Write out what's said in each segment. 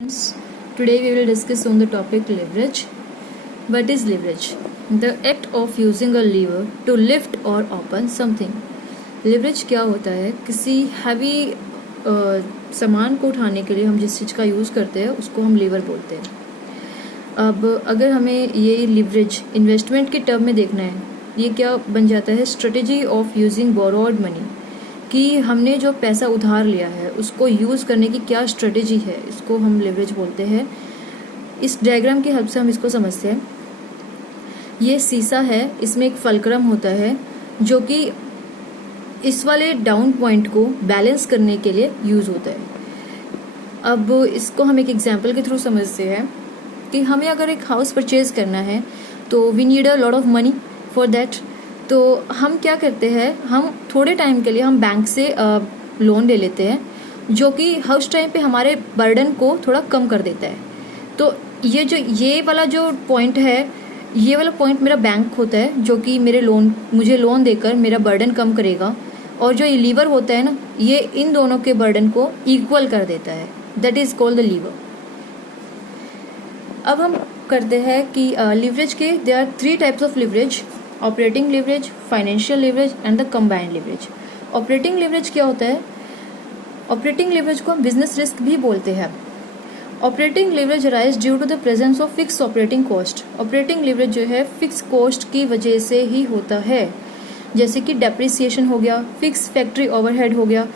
Friends, today we will discuss on the topic leverage. What is leverage? The act of using a lever to lift or open something. Leverage क्या होता है? किसी heavy सामान को उठाने के लिए हम जिस चीज़ का यूज़ करते हैं उसको हम लीवर बोलते हैं। अब अगर हमें ये leverage इन्वेस्टमेंट के टर्म में देखना है, ये क्या बन जाता है? Strategy of using borrowed money, कि हमने जो पैसा उधार लिया है उसको यूज़ करने की क्या स्ट्रेटेजी है, इसको हम लेवरेज बोलते हैं। इस डायग्राम की हेल्प से हम इसको समझते हैं। ये शीशा है, इसमें एक फलक्रम होता है जो कि इस वाले डाउन पॉइंट को बैलेंस करने के लिए यूज़ होता है। अब इसको हम एक एग्जांपल के थ्रू समझते हैं कि हमें अगर एक हाउस परचेज करना है तो we need a lot of money for that. तो हम क्या करते हैं, हम थोड़े टाइम के लिए हम बैंक से लोन ले लेते हैं जो कि उस टाइम पे हमारे बर्डन को थोड़ा कम कर देता है। तो ये वाला जो पॉइंट है, ये वाला पॉइंट मेरा बैंक होता है जो कि मुझे लोन देकर मेरा बर्डन कम करेगा, और जो ये लीवर होता है ना, ये इन दोनों के बर्डन को इक्वल कर देता है। That is called the lever. अब हम करते हैं कि लिवरेज के there are 3 types of leverage: operating leverage, financial leverage and the combined leverage. Operating leverage क्या होता है? ऑपरेटिंग लिवरेज को हम बिजनेस रिस्क भी बोलते हैं। Operating leverage arise due to the presence of fix operating cost. Operating leverage जो है फिक्स कॉस्ट की वजह से ही होता है, जैसे कि डेप्रिसिएशन हो गया, फिक्स फैक्ट्री ओवरहेड हो गया।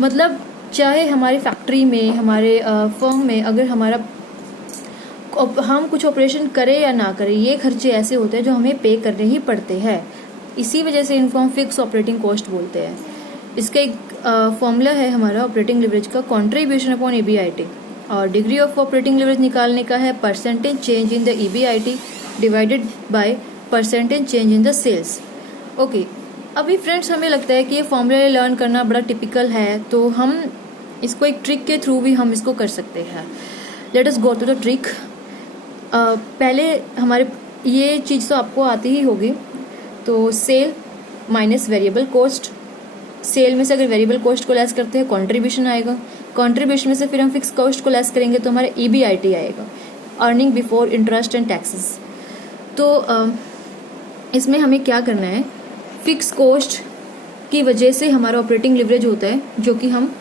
मतलब चाहे हमारी फैक्ट्री में, हमारे फर्म में अगर हम कुछ ऑपरेशन करें या ना करें, ये खर्चे ऐसे होते हैं जो हमें पे करने ही पड़ते हैं। इसी वजह से इनको हम फिक्स ऑपरेटिंग कॉस्ट बोलते हैं। इसका एक फॉर्मूला है हमारा ऑपरेटिंग लिवरेज का, कंट्रीब्यूशन अपॉन ईबीआईटी, और डिग्री ऑफ ऑपरेटिंग लिवरेज निकालने का है percentage change in the EBIT divided by percentage change in the sales. Okay, अभी फ्रेंड्स हमें लगता है कि ये फॉर्मूला लर्न करना बड़ा टिपिकल है, तो हम इसको एक ट्रिक के थ्रू भी हम इसको कर सकते हैं। Let us go to the trick. पहले हमारे ये चीज़ तो आपको आती ही होगी। तो sale minus variable cost, sale में से अगर वेरिएबल कॉस्ट को लेस करते हैं कंट्रीब्यूशन आएगा, कंट्रीब्यूशन में से फिर हम फिक्स कॉस्ट को लेस करेंगे तो हमारा ईबीआईटी आएगा, earning before interest and taxes. तो इसमें हमें क्या करना है, फिक्स कॉस्ट की वजह से हमारा ऑपरेटिंग लिवरेज होता है, जो कि हम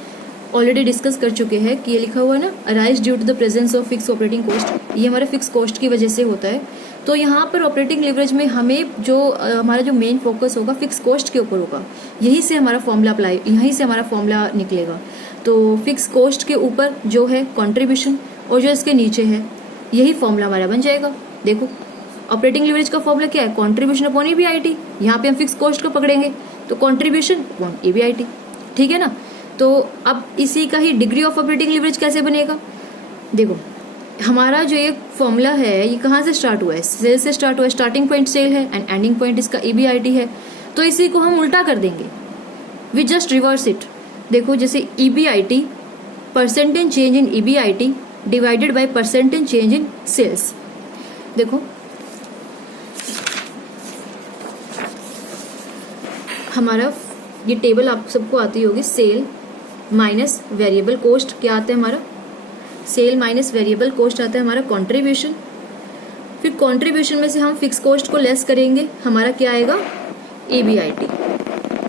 ऑलरेडी डिस्कस कर चुके हैं कि ये लिखा हुआ है ना, arise due to the presence of fix operating cost. ये हमारे फिक्स कॉस्ट की वजह से होता है। तो यहाँ पर ऑपरेटिंग लिवरेज में हमें हमारा जो मेन फोकस होगा फिक्स कॉस्ट के ऊपर होगा। यहीं से हमारा फॉर्मूला निकलेगा। तो फिक्स कॉस्ट के ऊपर जो है कंट्रीब्यूशन, और जो इसके नीचे है, यही फॉर्मूला हमारा बन जाएगा। देखो, ऑपरेटिंग लिवरेज का फॉर्मूला क्या है? Contribution upon EBIT. यहाँ पे हम फिक्स कॉस्ट को पकड़ेंगे तो कंट्रीब्यूशन अपॉन ईबीआईटी, ठीक है ना। तो अब इसी का ही डिग्री ऑफ ऑपरेटिंग लिवरेज कैसे बनेगा? देखो, हमारा जो ये फॉर्मूला है ये कहाँ से स्टार्ट हुआ है? सेल से स्टार्ट हुआ है। स्टार्टिंग पॉइंट सेल है एंड एंडिंग पॉइंट इसका ईबीआईटी है। तो इसी को हम उल्टा कर देंगे, वी जस्ट रिवर्स इट। देखो, जैसे EBIT, percentage change in EBIT divided by percentage change in sales. देखो, हमारा ये टेबल आप सबको आती होगी। सेल माइनस वेरिएबल कॉस्ट क्या आता है हमारा? सेल माइनस वेरिएबल कॉस्ट आता है हमारा कंट्रीब्यूशन। फिर कंट्रीब्यूशन में से हम फिक्स कॉस्ट को लेस करेंगे, हमारा क्या आएगा? ईबीआईटी,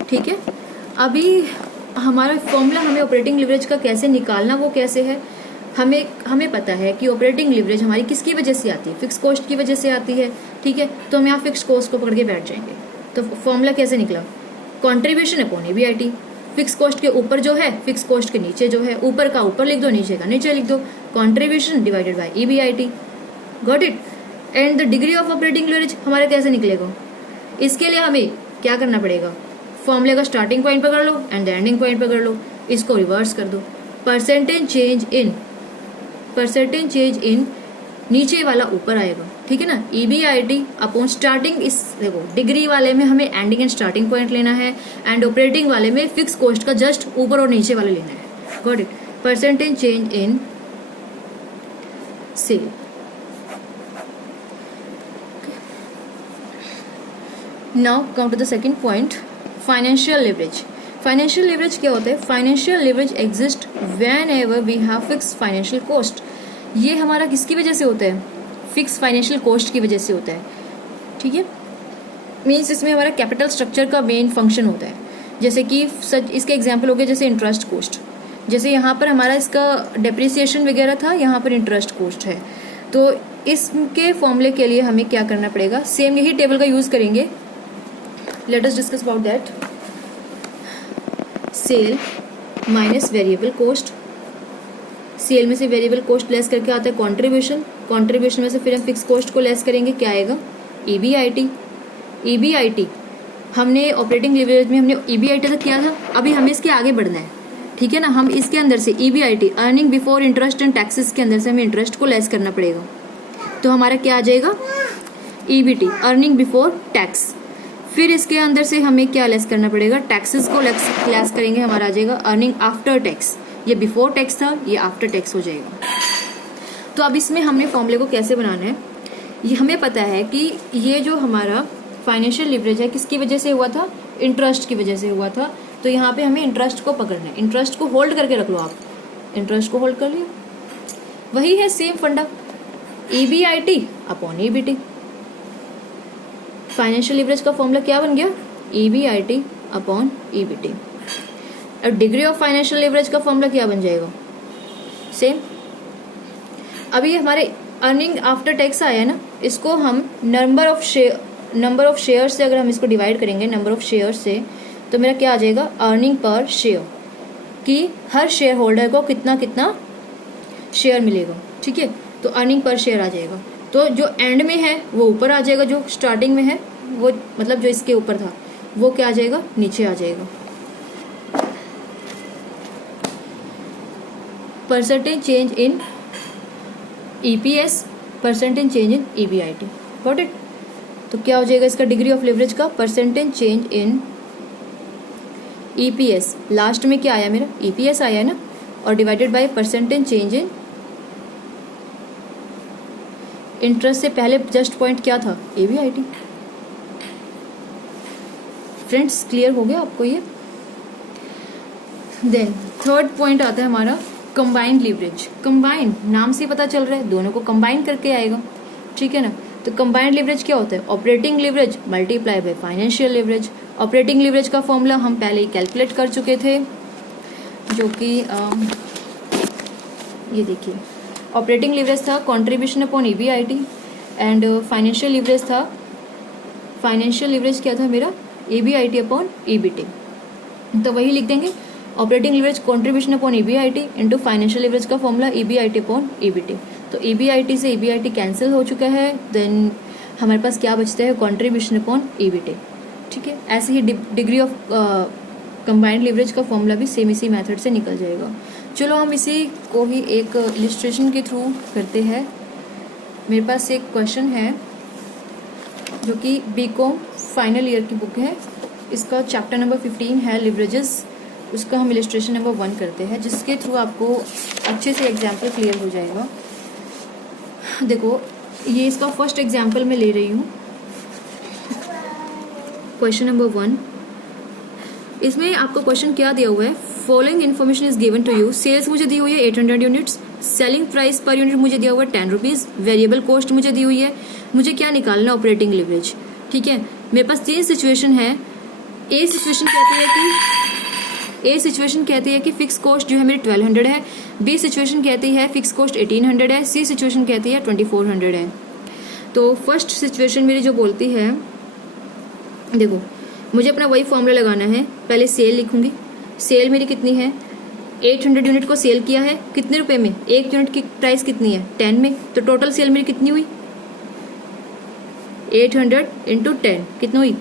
ठीक है। अभी हमारा फॉर्मूला हमें ऑपरेटिंग लिवरेज का कैसे निकालना, वो कैसे है, हमें पता है कि ऑपरेटिंग लिवरेज हमारी किसकी वजह से आती है? फिक्स कॉस्ट की वजह से आती है, ठीक है। तो हम यहाँ फिक्स कॉस्ट को पकड़ के बैठ जाएंगे। तो फॉर्मूला कैसे निकला? Contribution upon EBIT. Fix cost के ऊपर जो है, फिक्स कॉस्ट के नीचे जो है, ऊपर का ऊपर लिख दो, नीचे का नीचे लिख दो, contribution divided by EBIT. Got it. And the degree of operating leverage हमारा कैसे निकलेगा? इसके लिए हमें क्या करना पड़ेगा? फॉर्मूले का स्टार्टिंग पॉइंट पकड़ लो एंड द एंडिंग पॉइंट पकड़ लो, इसको रिवर्स कर दो। परसेंटेज चेंज इन नीचे वाला ऊपर आएगा, ठीक है ना। ईबीआईटी अपॉन स्टार्टिंग, इस देखो डिग्री वाले में हमें एंडिंग एंड स्टार्टिंग पॉइंट लेना है, एंड ऑपरेटिंग वाले में फिक्स कॉस्ट का जस्ट ऊपर और नीचे वाले लेना है। Got it. Percentage change in sale. Now come to the second point, financial leverage. Financial leverage क्या होता है? Financial leverage exist whenever we have fix financial cost. ये हमारा किसकी वजह से होता है, फिक्स फाइनेंशियल कॉस्ट की वजह से होता है, ठीक है। मीन्स इसमें हमारा कैपिटल स्ट्रक्चर का मेन फंक्शन होता है। जैसे कि सच इसके एग्जाम्पल हो गए जैसे इंटरेस्ट कॉस्ट, जैसे यहाँ पर हमारा इसका डेप्रिसिएशन वगैरह था, यहाँ पर इंटरेस्ट कॉस्ट है। तो इसके फॉर्मूले के लिए हमें क्या करना पड़ेगा, सेम यही टेबल का यूज करेंगे। Let us discuss about that. Sale minus variable cost, sale में से वेरिएबल कॉस्ट लेस करके आता है कंट्रीब्यूशन, कंट्रीब्यूशन में से फिर हम फिक्स कॉस्ट को लेस करेंगे, क्या आएगा ईबीआईटी। ईबीआईटी हमने ऑपरेटिंग लिवरेज में हमने ईबीआईटी तक किया था, अभी हमें इसके आगे बढ़ना है, ठीक है ना। हम इसके अंदर से EBIT earning before interest and taxes के अंदर से हमें इंटरेस्ट को लेस करना पड़ेगा। तो हमारा क्या आ जाएगा ईबीटी अर्निंग बिफोर टैक्स। फिर इसके अंदर से हमें क्या लेस करना पड़ेगा, टैक्सेस को लेस करेंगे, हमारा आ जाएगा अर्निंग आफ्टर टैक्स। ये बिफोर टैक्स था, ये आफ्टर टैक्स हो जाएगा। तो अब इसमें हमने फॉर्मूले को कैसे बनाना है, ये हमें पता है कि ये जो हमारा फाइनेंशियल लिवरेज है किसकी वजह से हुआ था, इंटरेस्ट की वजह से हुआ था। तो यहाँ पे हमें इंटरेस्ट को पकड़ना है, इंटरेस्ट को होल्ड करके रख लो आप, इंटरेस्ट को होल्ड कर लिया। वही है सेम फंडा, EBIT upon EBT. Financial leverage का फॉर्मूला क्या बन गया, ईबीआईटी अपॉन ईबीटी। और डिग्री ऑफ फाइनेंशियल लिवरेज का फॉर्मूला क्या बन जाएगा, सेम। अभी हमारे अर्निंग आफ्टर टैक्स आया ना, इसको हम नंबर ऑफ शेयर से अगर हम इसको डिवाइड करेंगे नंबर ऑफ शेयर से, तो मेरा क्या आ जाएगा अर्निंग पर शेयर, कि हर शेयर होल्डर को कितना कितना शेयर मिलेगा, ठीक है। तो अर्निंग पर शेयर आ जाएगा। तो जो एंड में है वो ऊपर आ जाएगा, जो स्टार्टिंग में है वो मतलब जो इसके ऊपर था वो क्या आ जाएगा, नीचे आ जाएगा। Percentage change in EPS, percentage change in EBIT, got it. तो क्या हो जाएगा इसका डिग्री ऑफ लिवरेज का, percentage change in EPS, last में क्या आया मेरा ईपीएस आया है ना, और divided by percentage change in interest से पहले जस्ट पॉइंट क्या था, ईबीआईटी। फ्रेंड्स क्लियर हो गया आपको ये। देन थर्ड पॉइंट आता है हमारा कंबाइंड लिवरेज। कंबाइंड नाम से पता चल रहा है दोनों को कंबाइन करके आएगा, ठीक है ना। तो कंबाइंड लिवरेज क्या होता है, operating leverage multiply by financial leverage. Operating leverage का फॉर्मूला हम पहले ही कैलकुलेट कर चुके थे, जो कि ये देखिए ऑपरेटिंग लिवरेज था contribution upon EBIT, and financial leverage था, फाइनेंशियल लिवरेज क्या था मेरा ईबीआईटी अपॉन ईबीटी। तो वही लिख देंगे operating leverage contribution upon EBIT into financial leverage का फॉर्मूला ईबीआईटी अपॉन ईबीटी। तो ईबीआईटी से ईबीआईटी कैंसिल हो चुका है, देन हमारे पास क्या बचता है कंट्रीब्यूशन अपॉन ईबीटी, ठीक है। ऐसे ही डिग्री ऑफ कंबाइंड लिवरेज का फॉर्मूला भी सेम इसी मेथड से निकल जाएगा। चलो हम इसी को ही एक इलिस्ट्रेशन के थ्रू करते हैं। मेरे पास एक क्वेश्चन है जो कि बीकॉम फाइनल ईयर की बुक है, इसका चैप्टर नंबर 15 है लिवरेजेस, उसका हम इलिस्ट्रेशन नंबर 1 करते हैं, जिसके थ्रू आपको अच्छे से एग्जाम्पल क्लियर हो जाएगा। देखो ये इसका फर्स्ट एग्जाम्पल मैं ले रही हूँ, क्वेश्चन नंबर 1। इसमें आपको क्वेश्चन क्या दिया हुआ है, following information is given to you. Sales मुझे दी हुई है 800 units, selling price per unit मुझे दिया हुआ है 10 रुपीज़, वेरिएबल कॉस्ट मुझे दी हुई है, मुझे क्या निकालना है ऑपरेटिंग लिवरेज, ठीक है। मेरे पास 3 सिचुएशन है। ए सिचुएशन कहती है कि फिक्स कॉस्ट जो है मेरी 1200 है, बी सिचुएशन कहती है फिक्स कॉस्ट 1800 है, सी सिचुएशन कहती है 2400 है। तो फर्स्ट सिचुएशन मेरी जो बोलती है, देखो मुझे अपना वही फॉर्मूला लगाना है। पहले सेल लिखूंगी, सेल मेरी कितनी है 800 यूनिट को सेल किया है, कितने रुपए में, एक यूनिट की प्राइस कितनी है 10 में, तो टोटल सेल मेरी कितनी हुई 800 इंटू 10 कितनी हुई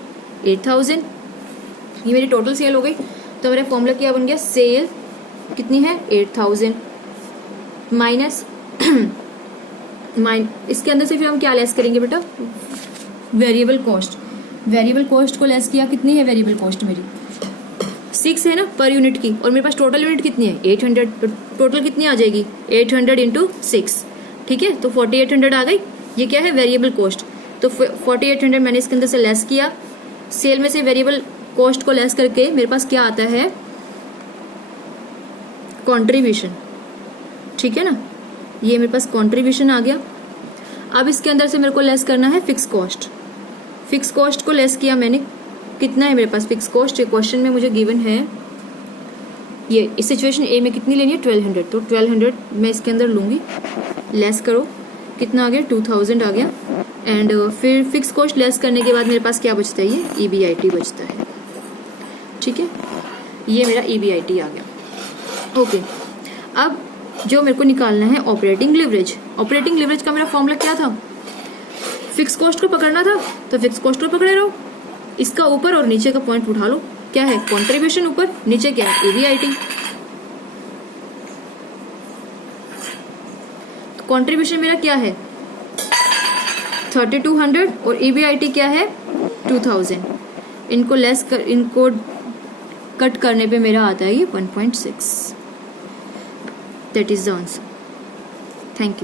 8000, ये मेरी टोटल सेल हो गई। तो मेरा फॉर्मूला क्या बन गया, सेल कितनी है 8000 माइनस इसके अंदर से फिर हम क्या लेस करेंगे बेटा, वेरिएबल कॉस्ट। वेरिएबल कॉस्ट को लेस किया, कितनी है वेरिएबल कॉस्ट मेरी 6 है ना पर यूनिट की, और मेरे पास टोटल यूनिट कितनी है 800, तो टोटल कितनी आ जाएगी 800 इंटू 6, ठीक है। तो 4800 आ गई, ये क्या है वेरिएबल कॉस्ट। तो 4800 मैंने इसके अंदर से लेस किया, सेल में से वेरिएबल कॉस्ट को लेस करके मेरे पास क्या आता है कंट्रीब्यूशन, ठीक है ना। ये मेरे पास कंट्रीब्यूशन आ गया। अब इसके अंदर से मेरे को लेस करना है फिक्स कॉस्ट। फिक्स कॉस्ट को लेस किया मैंने, कितना है मेरे पास फिक्स कॉस्ट, ये क्वेश्चन में मुझे गिवन है, ये इस सिचुएशन ए में कितनी लेनी है 1200, तो 1200 मैं इसके अंदर लूँगी, लेस करो, कितना आ गया 2000 आ गया। एंड फिर फिक्स कॉस्ट लेस करने के बाद मेरे पास क्या बचता है, ये EBIT बचता है। ठीक है, ये मेरा EBIT आ गया। ओके, अब जो मेरे को निकालना है ऑपरेटिंग लिवरेज। ऑपरेटिंग लिवरेज का मेरा फॉर्मूला क्या था, फिक्स कॉस्ट को पकड़ना था तो फिक्स कॉस्ट को पकड़े रहो, इसका ऊपर और नीचे का पॉइंट उठा लो। क्या है कंट्रीब्यूशन ऊपर, नीचे क्या है EBIT। तो कंट्रीब्यूशन मेरा क्या है 3200 और EBIT क्या है 2000। इनको लेस कर, इनको कट करने पे मेरा आता है ये 1.6। That is the answer. Thank you.